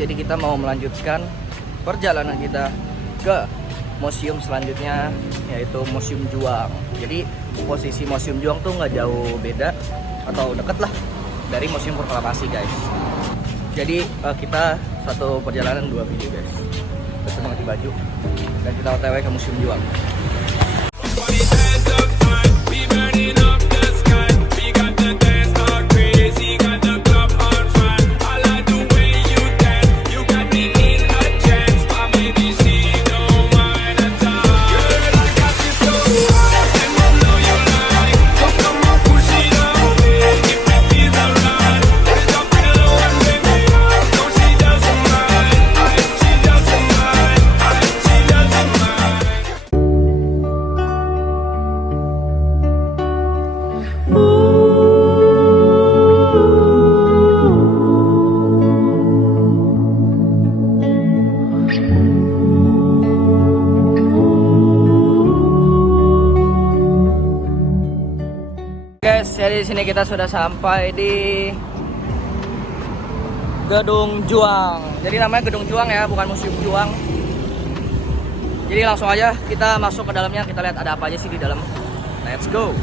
jadi kita mau melanjutkan perjalanan kita ke museum selanjutnya, yaitu Museum Juang. Jadi posisi Museum Juang tuh nggak jauh beda atau deket lah dari Museum Proklamasi guys. Jadi kita satu perjalanan 2 video guys. Kita ganti baju dan kita OTW ke Museum Juang. Jadi di sini kita sudah sampai di Gedung Juang. Jadi namanya Gedung Juang ya, bukan Museum Juang. Jadi langsung aja kita masuk ke dalamnya, kita lihat ada apa aja sih di dalam. Let's go.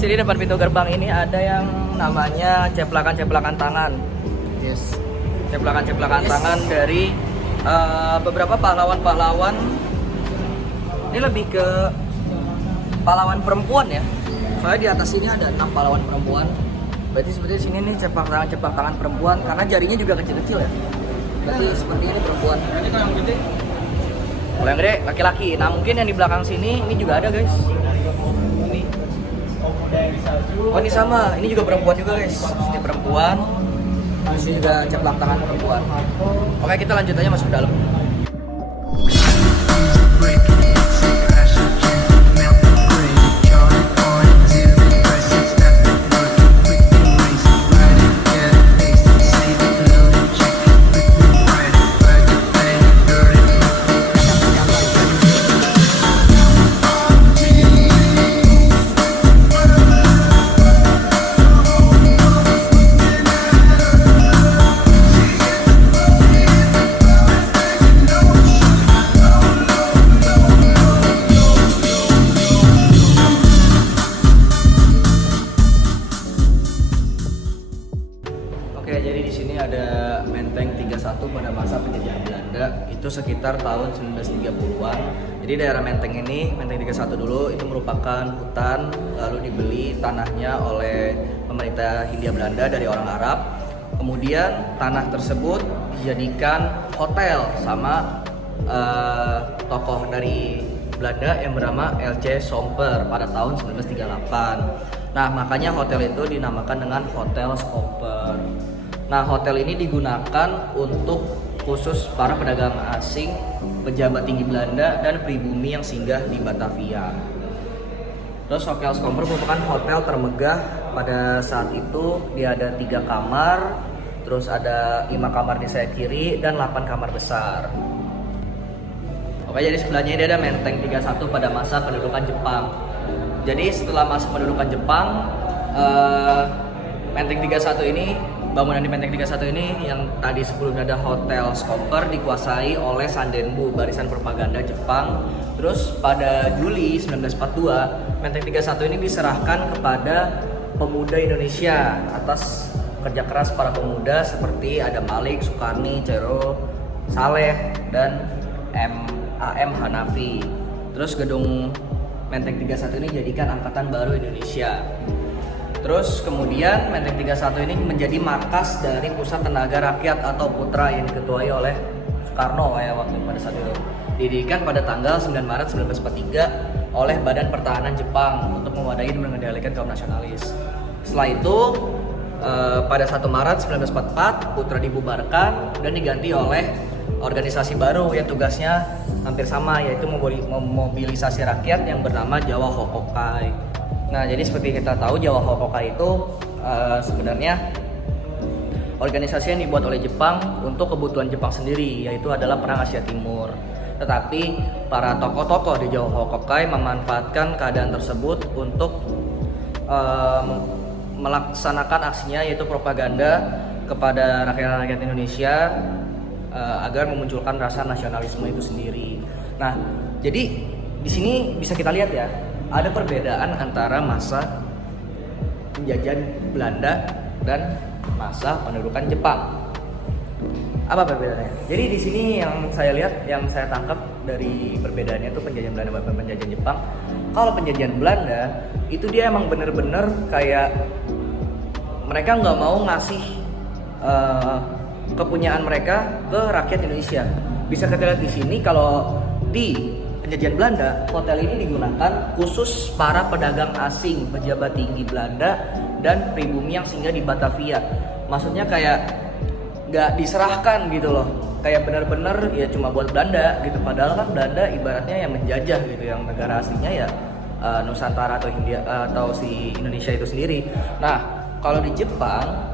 Jadi depan pintu gerbang ini ada yang namanya ceplakan-ceplakan tangan. Yes. Ceplakan-ceplakan tangan dari beberapa pahlawan-pahlawan. Ini lebih ke pahlawan perempuan ya. Soalnya di atas ini ada 6 pahlawan perempuan. Berarti seperti di sini nih ceplak tangan perempuan karena jarinya juga kecil-kecil ya. Berarti seperti ini perempuan. Ini kalau yang gede. Kalau yang gede laki-laki. Nah, mungkin yang di belakang sini ini juga ada, guys. Oh ini sama, ini juga perempuan juga guys. Ini perempuan, ini juga ceplak tangan perempuan. Oke kita lanjut aja masuk ke dalam. Jadi di sini ada Menteng 31 pada masa penjajahan Belanda, itu sekitar tahun 1930-an. Jadi daerah Menteng ini, Menteng 31 dulu, itu merupakan hutan, lalu dibeli tanahnya oleh pemerintah Hindia Belanda dari orang Arab. Kemudian tanah tersebut dijadikan hotel sama tokoh dari Belanda yang bernama L.C. Somper pada tahun 1938. Nah makanya hotel itu dinamakan dengan Hotel Somper. Nah, hotel ini digunakan untuk khusus para pedagang asing, pejabat tinggi Belanda, dan pribumi yang singgah di Batavia. Terus Hotel Somper merupakan hotel termegah pada saat itu. Dia ada 3 kamar, terus ada 5 kamar di sayap kiri, dan 8 kamar besar. Oke, jadi sebelahnya ini ada Menteng 31 pada masa pendudukan Jepang. Jadi setelah masa pendudukan Jepang, Menteng 31 ini, bangunan di Menteng 31 ini yang tadi sebelumnya ada Hotel Somper dikuasai oleh Sandenbu, barisan propaganda Jepang. Terus pada Juli 1942, Menteng 31 ini diserahkan kepada pemuda Indonesia atas kerja keras para pemuda seperti ada Malik, Sukarni, Cero, Saleh, dan AM Hanafi. Terus gedung Menteng 31 ini jadikan Angkatan Baru Indonesia. Terus kemudian Menteng 31 ini menjadi markas dari Pusat Tenaga Rakyat atau Putra yang diketuai oleh Soekarno ya waktu pada saat itu. Didirikan pada tanggal 9 Maret 1943 oleh Badan Pertahanan Jepang untuk mewadahi dan mengendalikan kaum nasionalis. Setelah itu pada 1 Maret 1944 Putra dibubarkan dan diganti oleh organisasi baru yang tugasnya hampir sama, yaitu memobilisasi rakyat yang bernama Jawa Hokokai. Nah, jadi seperti kita tahu Jawa Hokokai itu sebenarnya organisasi yang dibuat oleh Jepang untuk kebutuhan Jepang sendiri, yaitu adalah Perang Asia Timur. Tetapi para tokoh-tokoh di Jawa Hokokai memanfaatkan keadaan tersebut untuk melaksanakan aksinya, yaitu propaganda kepada rakyat-rakyat Indonesia agar memunculkan rasa nasionalisme itu sendiri. Nah, jadi di sini bisa kita lihat ya, ada perbedaan antara masa penjajahan Belanda dan masa pendudukan Jepang. Apa perbedaannya? Jadi di sini yang saya lihat, yang saya tangkap dari perbedaannya itu penjajahan Belanda dan penjajahan Jepang. Kalau penjajahan Belanda itu dia emang bener-bener kayak mereka nggak mau ngasih kepunyaan mereka ke rakyat Indonesia. Bisa kita lihat di sini, kalau di penjajahan Belanda, hotel ini digunakan khusus para pedagang asing, pejabat tinggi Belanda dan pribumi yang singgah di Batavia. Maksudnya kayak nggak diserahkan gitu loh, kayak benar-benar ya cuma buat Belanda gitu. Padahal kan Belanda ibaratnya yang menjajah gitu, yang negara aslinya ya Nusantara atau India atau si Indonesia itu sendiri. Nah, kalau di Jepang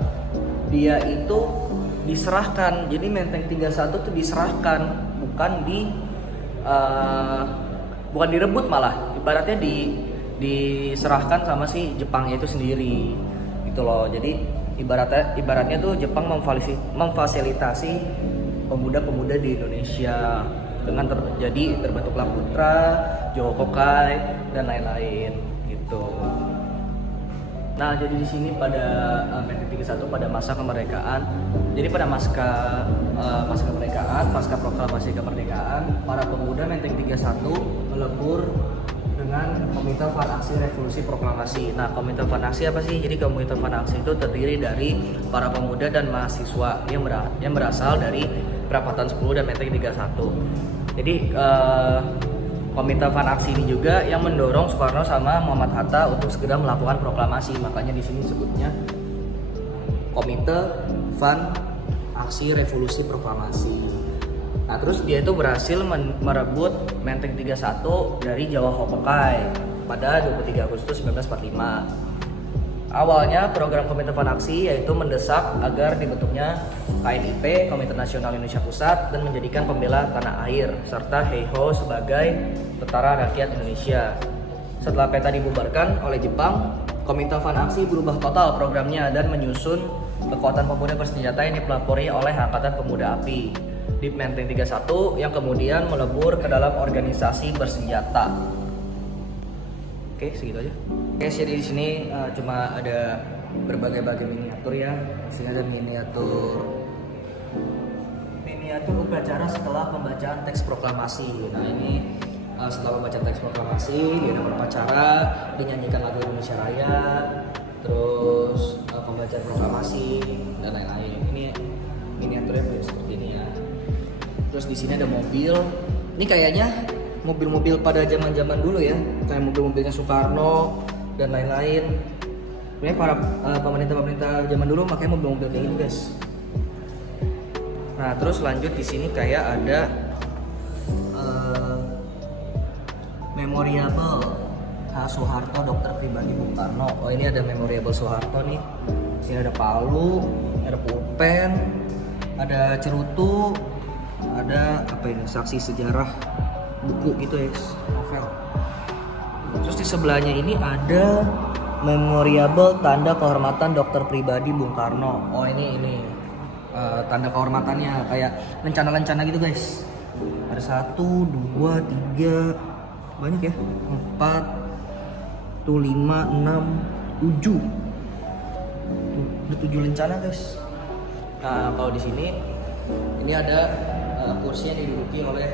dia itu diserahkan, jadi Menteng 31 itu diserahkan, bukan direbut, malah ibaratnya diserahkan sama si Jepangnya itu sendiri gitu loh. Jadi ibaratnya tuh Jepang memfasilitasi pemuda-pemuda di Indonesia dengan terbentuklah Putra, Jawa Hokokai dan lain-lain gitu. Nah, jadi di sini pada Menteng 31 pada masa kemerdekaan, jadi pada masa kemerdekaan, pasca proklamasi kemerdekaan, para pemuda Menteng 31 melebur dengan Komitefan Aksi Revolusi Proklamasi. Nah, Komitefan Aksi apa sih? Jadi Komitefan Aksi itu terdiri dari para pemuda dan mahasiswa yang berasal dari Perapatan 10 dan Menteng 31. Jadi Komitefan Aksi ini juga yang mendorong Soekarno sama Muhammad Hatta untuk segera melakukan proklamasi. Makanya di sini sebutnya Komitefan Aksi Revolusi Proklamasi. Nah, terus dia itu berhasil merebut Menteng 31 dari Jawa Hokokai pada 23 Agustus 1945. Awalnya program Komitefan Aksi yaitu mendesak agar dibentuknya KNIP, Komite Nasional Indonesia Pusat, dan menjadikan pembela tanah air serta Heiho sebagai tentara rakyat Indonesia. Setelah PETA dibubarkan oleh Jepang, Komitefan Aksi berubah total programnya dan menyusun kekuatan pemuda bersenjata yang dipelopori oleh Angkatan Pemuda API di Menteng 31 yang kemudian melebur ke dalam organisasi bersenjata. Oke, segitu aja. Oke, jadi di sini cuma ada berbagai miniatur ya. Di sini ada miniatur upacara setelah pembacaan teks proklamasi. Nah, ini setelah pembacaan teks proklamasi, dia ada upacara, dinyanyikan lagu Indonesia Raya, terus pembacaan proklamasi dan lain-lain. Ini miniaturnya seperti ini ya. Terus di sini ada mobil. Ini kayaknya mobil-mobil pada zaman-zaman dulu ya, kayak mobil-mobilnya Soekarno dan lain-lain. Sebenarnya para pemerintah zaman dulu pakai mobil-mobil kayak gini, guys. Nah, terus lanjut di sini kayak ada memoriable Soeharto, dokter pribadi Bung Karno. Oh, ini ada memoriable Soeharto nih. Sini ada palu, ada pulpen, ada cerutu, ada apa ini, saksi sejarah, buku gitu ya, novel. Terus di sebelahnya ini ada memoriable tanda kehormatan dokter pribadi Bung Karno. Oh, ini tanda kehormatannya kayak lencana-lencana gitu, guys. Ada 1, 2, 3, banyak ya, 4, 5, 6, 7. Ada 7 lencana, guys. Nah, kalau di sini ini ada kursi yang diduduki oleh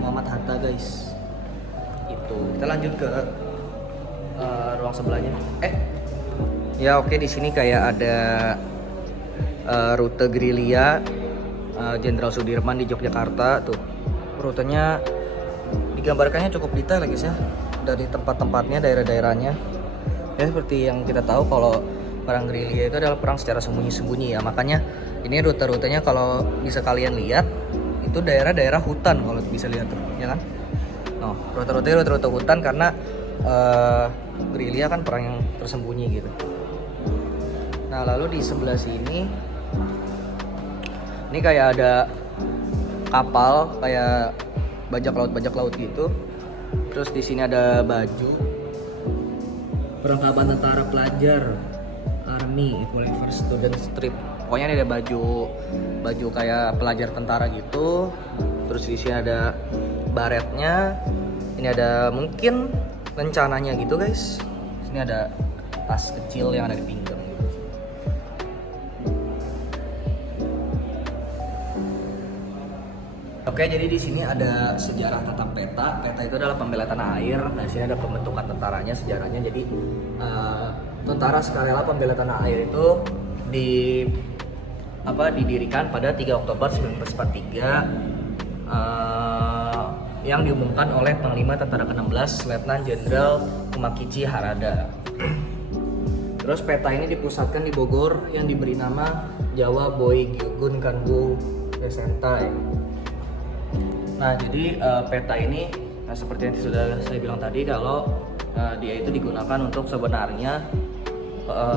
Muhammad Hatta, guys. Itu. Kita lanjut ke ruang sebelahnya. Ya oke, di sini kayak ada rute gerilya Jenderal Sudirman di Yogyakarta tuh. rutenya digambarkannya cukup detail guys ya, dari tempat-tempatnya, daerah-daerahnya. Ya seperti yang kita tahu kalau perang gerilya itu adalah perang secara sembunyi-sembunyi ya, makanya ini rute-rutenya kalau bisa kalian lihat itu daerah-daerah hutan kalau bisa lihat tuh, ya kan? Nah, rute-rute hutan karena gerilya kan perang yang tersembunyi gitu. Nah, lalu di sebelah sini ini kayak ada kapal kayak bajak laut gitu. Terus di sini ada baju perlengkapan tentara pelajar, army, equivalent student strip. Pokoknya ini ada baju kayak pelajar tentara gitu. Terus di sini ada baretnya. Ini ada mungkin rencananya gitu guys. Sini ada tas kecil yang ada di pinggang. Oke, jadi di sini ada sejarah tentang peta. Peta itu adalah pembela tanah air. Nah, di sini ada pembentukan tentaranya, sejarahnya. Jadi tentara sukarela pembela tanah air itu didirikan pada 3 Oktober 1943 yang diumumkan oleh Panglima Tentara ke-16 Letnan Jenderal Kumakichi Harada. Terus peta ini dipusatkan di Bogor yang diberi nama Jawa Boy Gyugun Kanbu Resentai. Nah, jadi peta ini seperti yang sudah saya bilang tadi, kalau dia itu digunakan untuk sebenarnya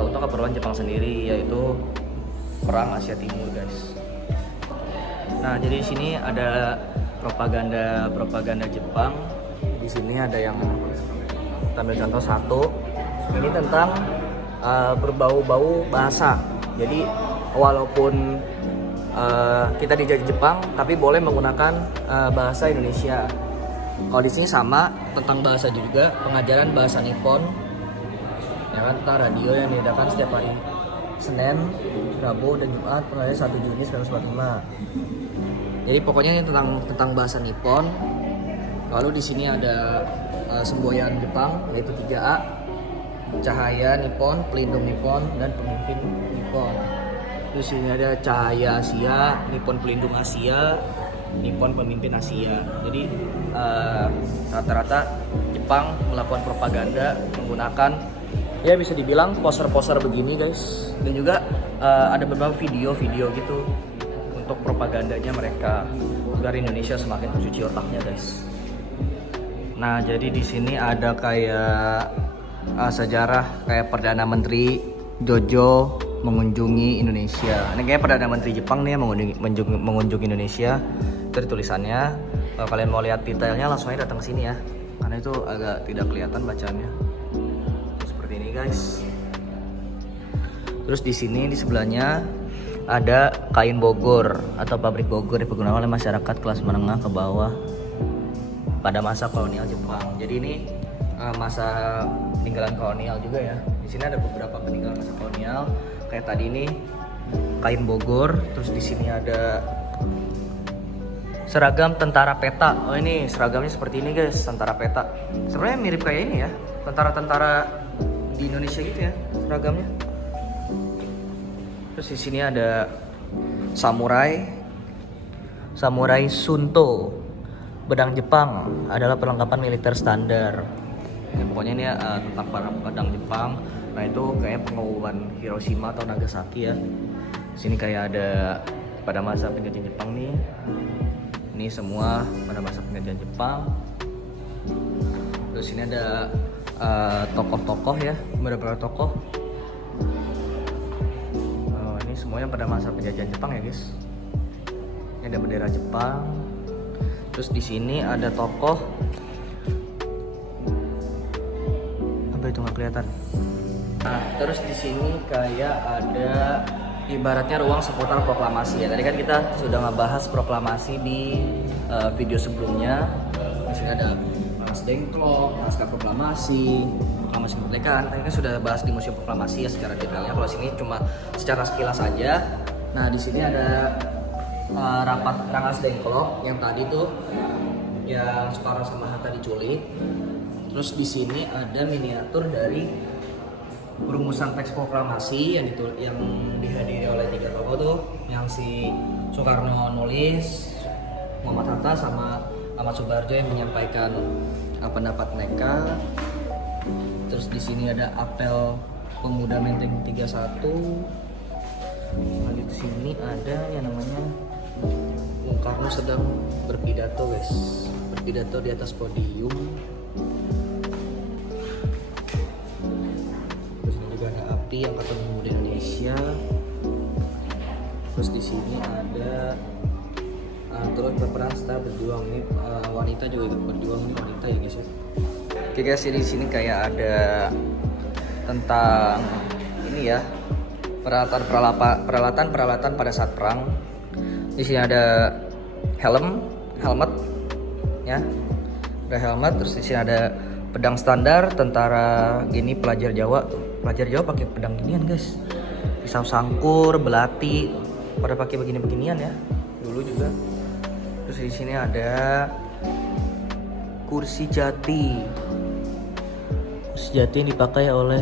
untuk keperluan Jepang sendiri, yaitu perang Asia Timur, guys. Nah, jadi di sini ada propaganda Jepang. Di sini ada yang ambil contoh satu. Ini tentang berbau-bau bahasa. Jadi walaupun kita dijajah Jepang, tapi boleh menggunakan bahasa Indonesia. Kalau di sini sama tentang bahasa juga, pengajaran bahasa Nippon, ya kan, tentang radio yang diadakan setiap hari Senin, Rabu, dan Jumat mulai 1 Juni 1945. Jadi pokoknya ini tentang bahasa Nippon. Lalu di sini ada semboyan Jepang, yaitu 3A, Cahaya Nippon, Pelindung Nippon, dan Pemimpin Nippon. Terus ini ada Cahaya Asia, Nippon Pelindung Asia, Nippon Pemimpin Asia. Jadi rata-rata Jepang melakukan propaganda menggunakan, ya bisa dibilang poster-poster begini guys. Dan juga ada beberapa video-video gitu untuk propagandanya mereka agar Indonesia semakin tercuci otaknya guys. Nah, jadi di sini ada kayak sejarah kayak Perdana Menteri Jojo mengunjungi Indonesia. Ini kayak Perdana Menteri Jepang nih mengunjungi Indonesia. Itu tulisannya. Kalau kalian mau lihat detailnya langsung aja datang ke sini ya, karena itu agak tidak kelihatan bacaannya. Seperti ini guys. Terus di sini di sebelahnya ada kain Bogor atau pabrik Bogor digunakan oleh masyarakat kelas menengah ke bawah pada masa kolonial Jepang. Jadi ini masa peninggalan kolonial juga ya. Di sini ada beberapa peninggalan masa kolonial. Kayak tadi ini kain Bogor, terus di sini ada seragam tentara peta. Oh, ini seragamnya seperti ini guys, tentara peta. Sebenarnya mirip kayak ini ya, tentara-tentara di Indonesia gitu ya seragamnya. Terus di sini ada samurai Shunto. Pedang Jepang adalah perlengkapan militer standar. Ya, pokoknya ini tentang pedang Jepang. Nah, itu kayak pengumuman Hiroshima atau Nagasaki ya. Di sini kayak ada pada masa penjajahan Jepang nih. Ini semua pada masa penjajahan Jepang. Terus ini ada tokoh-tokoh ya, beberapa tokoh. Ini semuanya pada masa penjajahan Jepang ya guys. Ini ada bendera Jepang. Terus di sini ada tokoh. Apa itu nggak kelihatan? Nah, terus di sini kayak ada ibaratnya ruang seputar proklamasi ya. Tadi kan kita sudah ngebahas proklamasi di video sebelumnya. Di sini ada Mas Dengklok, naskah proklamasi kemerdekaan. Tadi kan sudah bahas di Museum Proklamasi ya secara detailnya. Kalau sini cuma secara sekilas saja. Nah, di sini ada rapat Rangas Dengklok yang tadi tuh yang Soekarno sama Hatta diculik. Terus di sini ada miniatur dari perumusan teks proklamasi yang dihadiri oleh 3 tokoh tuh, yang si Soekarno nulis, Muhammad Hatta sama Ahmad Subarjo yang menyampaikan pendapat mereka. Terus di sini ada apel pemuda Menteng 31. Lagi di sini ada yang namanya Bung Karno sedang berpidato, guys. Berpidato di atas podium. Terus ini juga ada API Angkatan Pemuda Indonesia. Terus di sini ada turut berperan serta berjuang, ini wanita juga ikut berjuang, ini wanita ya guys ya. Oke guys, jadi di sini kayak ada tentang ini ya, peralatan pada saat perang. Di sini ada helmet ya, ada helmet. Terus di sini ada pedang standar tentara gini, pelajar Jawa tuh. Pelajar Jawa pakai pedang ginian guys, pisau sangkur, belati, pada pakai beginian ya dulu juga. Terus di sini ada kursi jati. Kursi jati yang dipakai oleh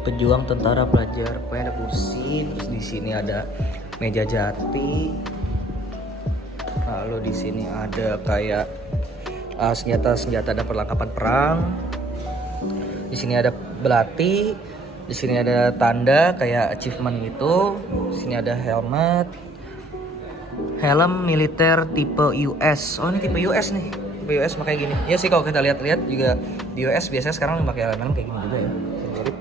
pejuang tentara pelajar. Pokoknya ada kursi. Terus di sini ada meja jati. Lalu di sini ada kayak senjata dan perlengkapan perang. Di sini ada belati. Di sini ada tanda kayak achievement gitu. Di sini ada helm militer tipe US. Oh, ini tipe US nih. Tipe US makanya gini. Ya sih, kalau kita lihat-lihat juga di US biasanya sekarang pakai helm kayak gini juga ya. Mirip.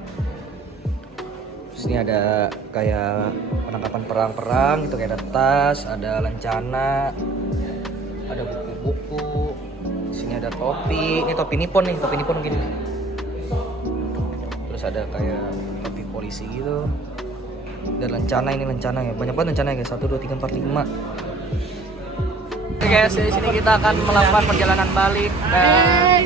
Terus ini ada kayak perlengkapan perang itu kayak ada tas, ada lencana, ada buku-buku. Di sini ada topi. Ini topi Nippon nih, topi Nippon gini. Terus ada kayak topi polisi gitu. Dan lencana, ini lencana ya. Banyak banget lencana ya guys. 1 2 3 4 5. Oke guys, di sini kita akan melakukan perjalanan balik dan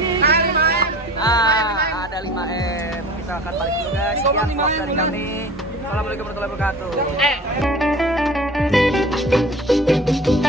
ada 5M. Kita akan balik dulu guys. Sekian vlog dari kami. Assalamualaikum warahmatullahi wabarakatuh.